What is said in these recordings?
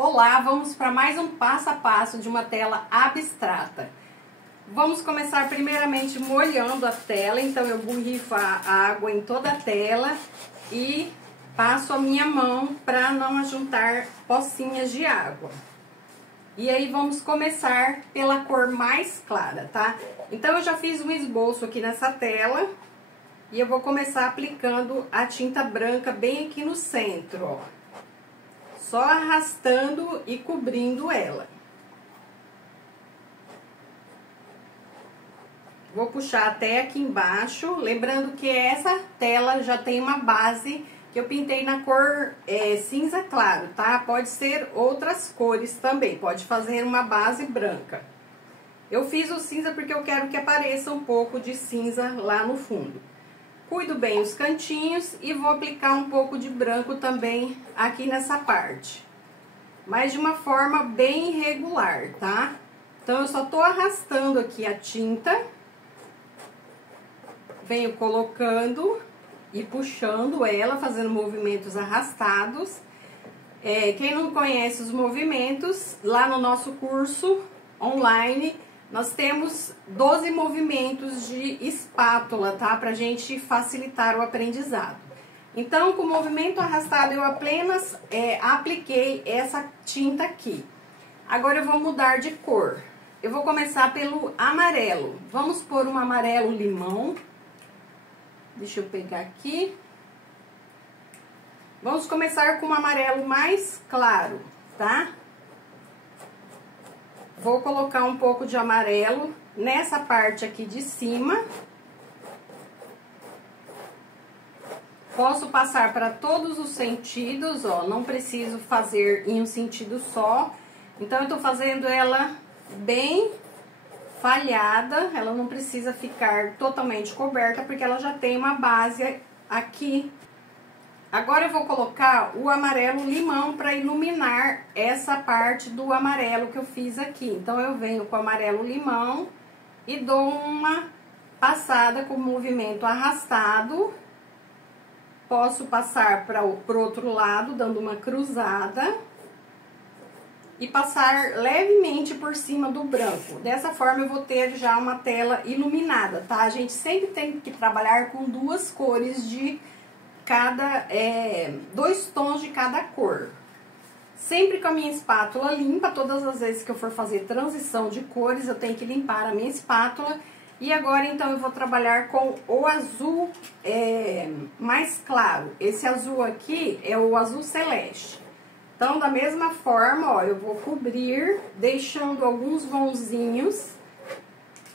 Olá, vamos para mais um passo a passo de uma tela abstrata. Vamos começar primeiramente molhando a tela, então eu borrifo a água em toda a tela e passo a minha mão para não ajuntar pocinhas de água. E aí vamos começar pela cor mais clara, tá? Então eu já fiz um esboço aqui nessa tela e eu vou começar aplicando a tinta branca bem aqui no centro, ó. Só arrastando e cobrindo ela. Vou puxar até aqui embaixo, lembrando que essa tela já tem uma base que eu pintei na cor cinza claro, tá? Pode ser outras cores também, pode fazer uma base branca. Eu fiz o cinza porque eu quero que apareça um pouco de cinza lá no fundo. Cuido bem os cantinhos e vou aplicar um pouco de branco também aqui nessa parte. Mas de uma forma bem irregular, tá? Então, eu só tô arrastando aqui a tinta. Venho colocando e puxando ela, fazendo movimentos arrastados. Quem não conhece os movimentos, lá no nosso curso online, nós temos 12 movimentos de espátula, tá? Pra gente facilitar o aprendizado. Então, com o movimento arrastado, eu apenas apliquei essa tinta aqui. Agora, eu vou mudar de cor. Eu vou começar pelo amarelo. Vamos pôr um amarelo limão. Deixa eu pegar aqui. Vamos começar com um amarelo mais claro, tá? Vou colocar um pouco de amarelo nessa parte aqui de cima. Posso passar para todos os sentidos, ó, não preciso fazer em um sentido só. Então, eu tô fazendo ela bem falhada, ela não precisa ficar totalmente coberta, porque ela já tem uma base aqui. Agora eu vou colocar o amarelo limão para iluminar essa parte do amarelo que eu fiz aqui. Então, eu venho com o amarelo limão e dou uma passada com o movimento arrastado. Posso passar para o outro lado, dando uma cruzada. E passar levemente por cima do branco. Dessa forma, eu vou ter já uma tela iluminada, tá? A gente sempre tem que trabalhar com duas cores de cada, dois tons de cada cor. Sempre com a minha espátula limpa, todas as vezes que eu for fazer transição de cores, eu tenho que limpar a minha espátula. E agora, então, eu vou trabalhar com o azul mais claro. Esse azul aqui é o azul celeste. Então, da mesma forma, ó, eu vou cobrir, deixando alguns vãozinhos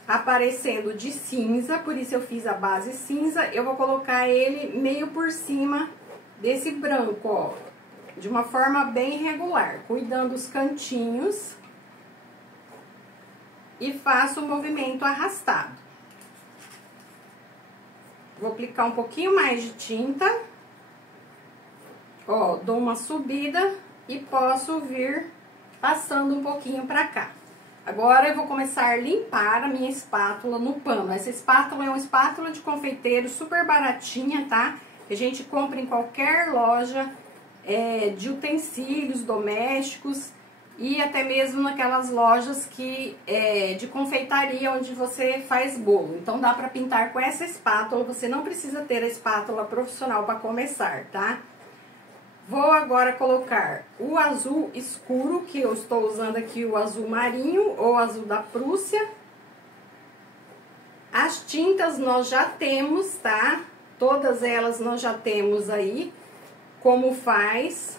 aparecendo de cinza, por isso eu fiz a base cinza. Eu vou colocar ele meio por cima desse branco, ó, de uma forma bem regular, cuidando os cantinhos. E faço o movimento arrastado. Vou aplicar um pouquinho mais de tinta. Ó, dou uma subida e posso vir passando um pouquinho pra cá. Agora, eu vou começar a limpar a minha espátula no pano. Essa espátula é uma espátula de confeiteiro super baratinha, tá? Que a gente compra em qualquer loja de utensílios domésticos e até mesmo naquelas lojas que de confeitaria onde você faz bolo. Então, dá pra pintar com essa espátula, você não precisa ter a espátula profissional para começar, tá? Vou agora colocar o azul escuro, que eu estou usando aqui o azul marinho ou azul da Prússia. As tintas nós já temos, tá? Todas elas nós já temos aí, como faz,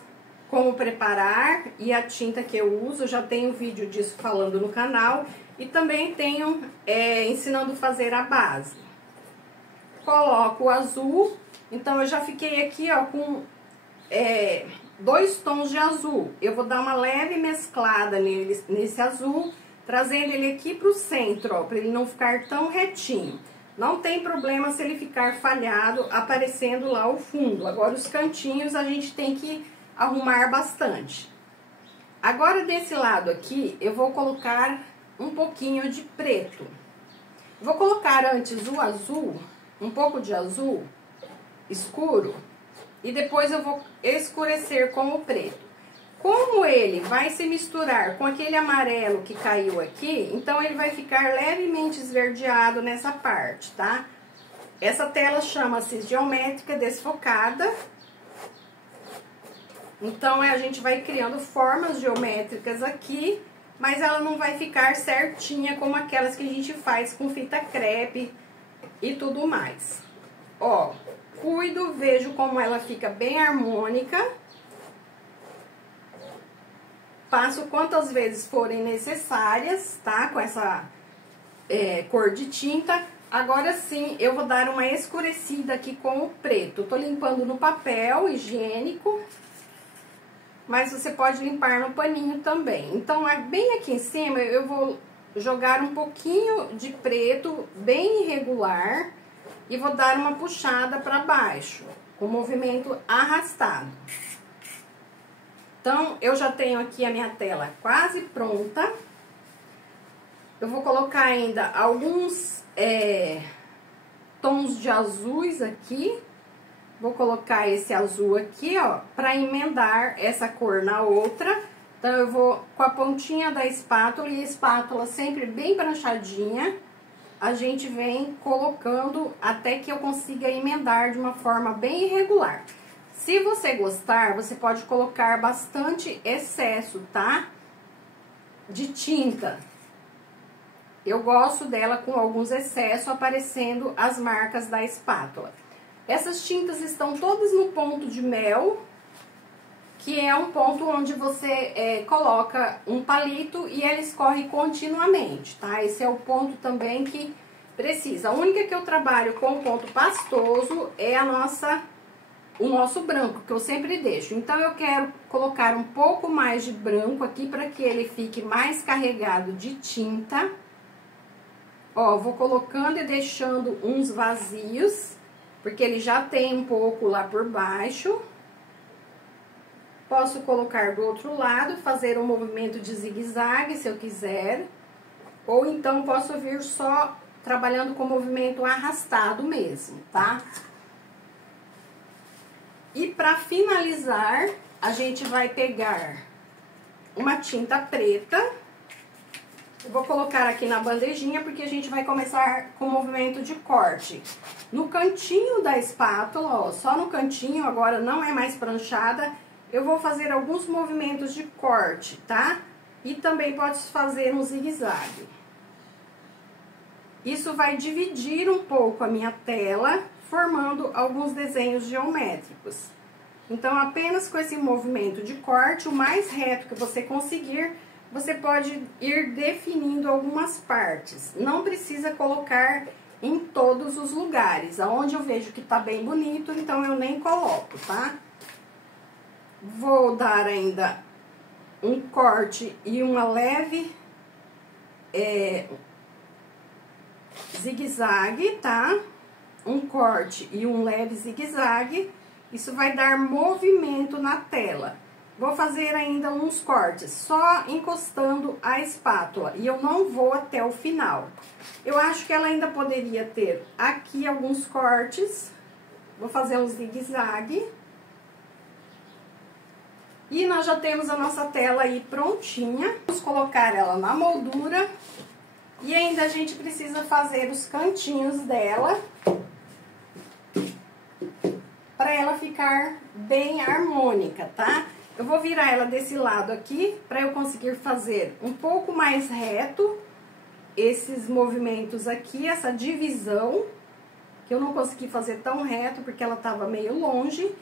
como preparar e a tinta que eu uso. Eu já tenho vídeo disso falando no canal e também tenho ensinando a fazer a base. Coloco o azul, então eu já fiquei aqui, ó, com dois tons de azul. Eu vou dar uma leve mesclada nesse azul, trazendo ele aqui pro centro, ó, pra ele não ficar tão retinho. Não tem problema se ele ficar falhado, aparecendo lá o fundo. Agora, os cantinhos a gente tem que arrumar bastante. Agora, desse lado aqui, eu vou colocar um pouquinho de preto. Vou colocar antes o azul, um pouco de azul escuro, e depois eu vou escurecer com o preto. Como ele vai se misturar com aquele amarelo que caiu aqui, então ele vai ficar levemente esverdeado nessa parte, tá? Essa tela chama-se geométrica desfocada. Então, a gente vai criando formas geométricas aqui, mas ela não vai ficar certinha como aquelas que a gente faz com fita crepe e tudo mais. Ó, cuido, vejo como ela fica bem harmônica. Passo quantas vezes forem necessárias, tá? Com essa cor de tinta. Agora sim, eu vou dar uma escurecida aqui com o preto. Tô limpando no papel higiênico, mas você pode limpar no paninho também. Então, bem aqui em cima, eu vou jogar um pouquinho de preto, bem irregular, e vou dar uma puxada para baixo, com movimento arrastado. Então, eu já tenho aqui a minha tela quase pronta. Eu vou colocar ainda alguns tons de azuis aqui. Vou colocar esse azul aqui, ó, pra emendar essa cor na outra. Então, eu vou com a pontinha da espátula, e a espátula sempre bem pranchadinha, a gente vem colocando até que eu consiga emendar de uma forma bem irregular. Se você gostar, você pode colocar bastante excesso, tá? De tinta. Eu gosto dela com alguns excessos aparecendo as marcas da espátula. Essas tintas estão todas no ponto de mel, que é um ponto onde você coloca um palito e ele escorre continuamente, tá? Esse é o ponto também que precisa. A única que eu trabalho com ponto pastoso é o nosso branco, que eu sempre deixo. Então, eu quero colocar um pouco mais de branco aqui para que ele fique mais carregado de tinta. Ó, vou colocando e deixando uns vazios, porque ele já tem um pouco lá por baixo. Posso colocar do outro lado, fazer um movimento de zigue-zague, se eu quiser. Ou então, posso vir só trabalhando com movimento arrastado mesmo, tá? E para finalizar, a gente vai pegar uma tinta preta. Eu vou colocar aqui na bandejinha, porque a gente vai começar com o movimento de corte. No cantinho da espátula, ó, só no cantinho, agora não é mais pranchada, eu vou fazer alguns movimentos de corte, tá? E também pode fazer um zigue-zague. Isso vai dividir um pouco a minha tela, formando alguns desenhos geométricos. Então, apenas com esse movimento de corte, o mais reto que você conseguir, você pode ir definindo algumas partes. Não precisa colocar em todos os lugares. Aonde eu vejo que tá bem bonito, então eu nem coloco, tá? Vou dar ainda um corte e uma leve zigue-zague, tá? Um corte e um leve zigue-zague. Isso vai dar movimento na tela. Vou fazer ainda uns cortes, só encostando a espátula, e eu não vou até o final. Eu acho que ela ainda poderia ter aqui alguns cortes. Vou fazer um zigue-zague. E nós já temos a nossa tela aí prontinha. Vamos colocar ela na moldura. E ainda a gente precisa fazer os cantinhos dela, para ela ficar bem harmônica, tá? Eu vou virar ela desse lado aqui, para eu conseguir fazer um pouco mais reto esses movimentos aqui, essa divisão, que eu não consegui fazer tão reto, porque ela tava meio longe.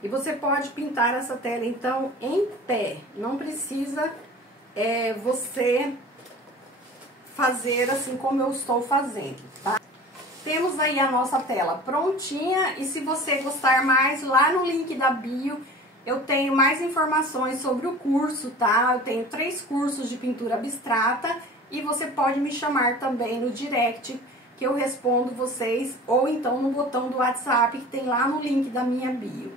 E você pode pintar essa tela, então, em pé. Não precisa você fazer assim como eu estou fazendo, tá? Temos aí a nossa tela prontinha, e se você gostar mais, lá no link da bio eu tenho mais informações sobre o curso, tá? Eu tenho 3 cursos de pintura abstrata, e você pode me chamar também no direct, que eu respondo vocês, ou então no botão do WhatsApp que tem lá no link da minha bio.